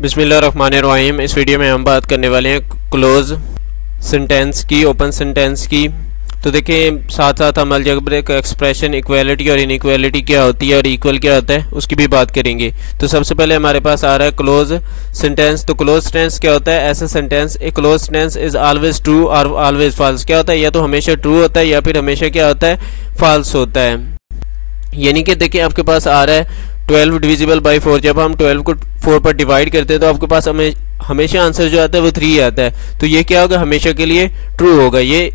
बिस्मिल्लाहिर्रहमानिर्रहीम। इस वीडियो में हम बात करने वाले हैं क्लोज सेंटेंस की, ओपन सेंटेंस की। तो देखिए, साथ साथ हम अलजेब्रिक एक्सप्रेशन, इक्वालिटी और इनइक्वालिटी क्या होती है और इक्वल क्या होता है उसकी भी बात करेंगे। तो सबसे पहले हमारे पास आ रहा है क्लोज सेंटेंस। तो क्लोज सेंटेंस क्या होता है? ऐसा sentence, A clause sentence is always true और ऑलवेज फॉल्स। क्या होता है? या तो हमेशा ट्रू होता है या फिर हमेशा क्या होता है? फॉल्स होता है। यानी कि देखिए, आपके पास आ रहा है 12 डिविजिबल बाई 4। जब हम 12 को 4 पर डिवाइड करते हैं तो आपके पास हमेशा आंसर जो आता है वो 3 आता है। तो ये क्या होगा? हमेशा के लिए ट्रू होगा। ये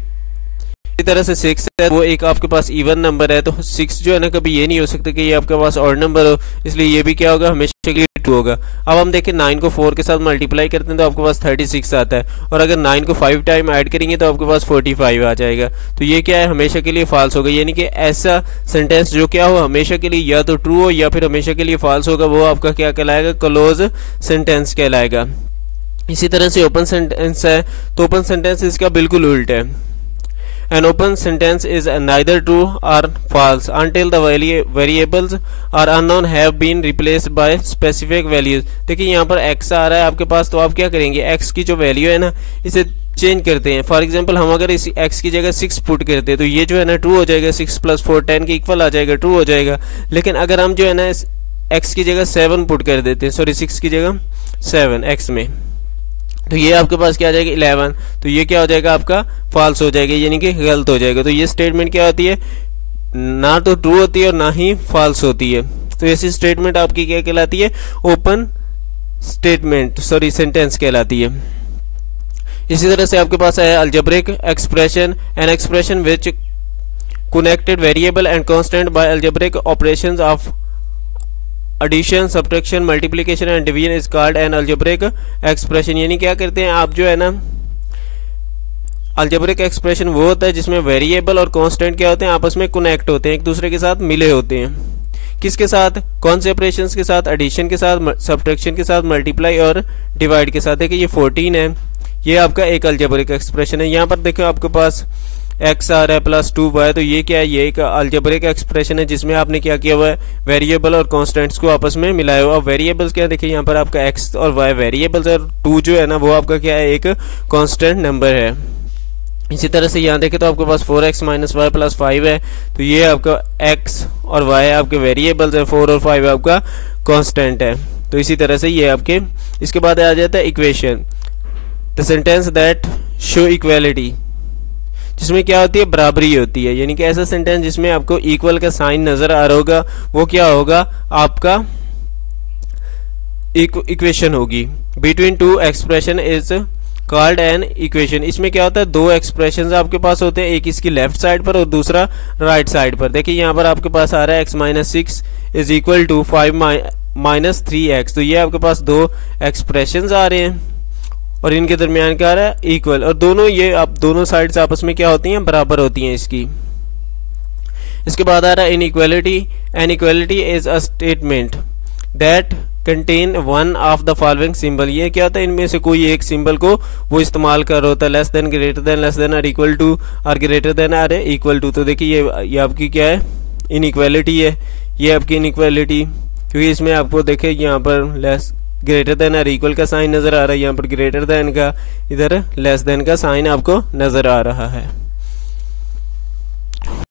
इसी तरह से 6 है, वो एक आपके पास इवन नंबर है, तो 6 जो है ना, कभी ये नहीं हो सकता कि ये आपके पास ऑड नंबर हो, इसलिए ये भी क्या होगा? हमेशा के लिए ट्रू होगा। अब हम देखें 9 को 4 के साथ मल्टीप्लाई करते हैं तो आपके पास 36 आता है, और अगर 9 को 5 टाइम ऐड करेंगे तो आपके पास 45 आ जाएगा। तो ये क्या है? हमेशा के लिए फॉल्स होगा। यानी कि ऐसा सेंटेंस जो क्या हो, हमेशा के लिए या तो ट्रू हो या फिर हमेशा के लिए फॉल्स होगा, वो आपका क्या कहलाएगा? क्लोज सेंटेंस कहलाएगा। इसी तरह से ओपन सेंटेंस है, तो ओपन सेंटेंस इसका बिल्कुल उल्ट है। An open sentence is neither true or false until the variables or unknown have been replaced by specific values। देखिए, यहाँ पर x आ रहा है आपके पास, तो आप क्या करेंगे? x की जो वैल्यू है ना, इसे चेंज करते हैं। फॉर एग्जांपल, हम अगर इस x की जगह 6 पुट करते हैं तो ये जो है ना ट्रू हो जाएगा। 6 + 4 10 के इक्वल आ जाएगा, ट्रू हो जाएगा। लेकिन अगर हम जो है ना x की जगह 7 पुट कर देते हैं, सॉरी 6 की जगह 7 x में, तो ये आपके पास क्या आ जाएगा? 11। तो ये क्या हो जाएगा? आपका फॉल्स हो जाएगा, यानी कि गलत हो जाएगा। तो ये स्टेटमेंट क्या होती है? ना तो ट्रू होती है और ना ही फॉल्स होती है। तो ऐसी स्टेटमेंट आपकी क्या कहलाती है? ओपन स्टेटमेंट, सॉरी सेंटेंस कहलाती है। इसी तरह से आपके पास है algebraic expression, an expression which connected variable and constant by algebraic operations of addition, subtraction, multiplication and division is called an algebraic expression. यानी क्या करते हैं आप जो है ना, अलजेब्रिक एक्सप्रेशन वो होता है जिसमें वेरिएबल और कांस्टेंट क्या होते हैं? आपस में कनेक्ट होते हैं, एक दूसरे के साथ मिले होते हैं। किसके साथ? कौन से ऑपरेशंस के साथ? एडिशन के साथ, सब्ट्रैक्शन के साथ, मल्टीप्लाई और डिवाइड के साथ। देखिए, ये 14 है, ये आपका एक अलजेब्रिक एक्सप्रेशन है। यहाँ पर देखो आपके पास x आ रहा है +2y, तो ये क्या है? ये एक अलजेब्रिक एक्सप्रेशन है जिसमें आपने क्या किया हुआ है? वेरिएबल और कांस्टेंट्स को आपस में मिलाया हुआ। वेरिएबल्स क्या? देखिए, यहाँ पर आपका x और y वेरिएबल्स और 2 जो है ना, वो आपका क्या है? एक कांस्टेंट नंबर है। इसी तरह से यहाँ देखें तो आपके पास 4x - y + 5 है, तो ये आपका x और y आपके वेरिएबल्स है, 4 और 5 आपका कांस्टेंट है। तो इसी तरह से ये आपके, इसके बाद आ जाता है equation, the sentence that show equality, जिसमें क्या होती है? बराबरी होती है। यानी कि ऐसा सेंटेंस जिसमें आपको इक्वल का साइन नजर आ रहा होगा, वो क्या होगा? आपका इक्वेशन होगी। Between two expression is called an equation. इसमें क्या होता है? 2 एक्सप्रेशन आपके पास होते हैं, एक इसकी लेफ्ट साइड पर और दूसरा राइट साइड पर। देखिए, यहाँ पर आपके पास आ रहा है x - 6 is equal to 5 - 3x। तो ये आपके पास 2 एक्सप्रेशन आ रहे हैं और इनके दरमियान क्या आ रहा है? इक्वल। और दोनों ये आप दोनों साइड्स आपस में क्या होती हैं? बराबर होती हैं इसकी। इसके बाद आ रहा है inequality. Inequality is a statement that contain one of the following symbol. ये क्या होता है? इनमें से कोई एक सिंबल को वो इस्तेमाल कर होता है, less than, greater than, less than और इक्वल टू, और ग्रेटर देन और इक्वल टू। तो देखिए, ये आपकी क्या है? इनइक्वालिटी है। ये आपकी इनइक्वालिटी, क्योंकि इसमें आपको देखे यहाँ पर लेस, ग्रेटर देन और इक्वल का साइन नजर आ रहा है, यहाँ पर ग्रेटर देन का, इधर लेस देन का साइन आपको नजर आ रहा है।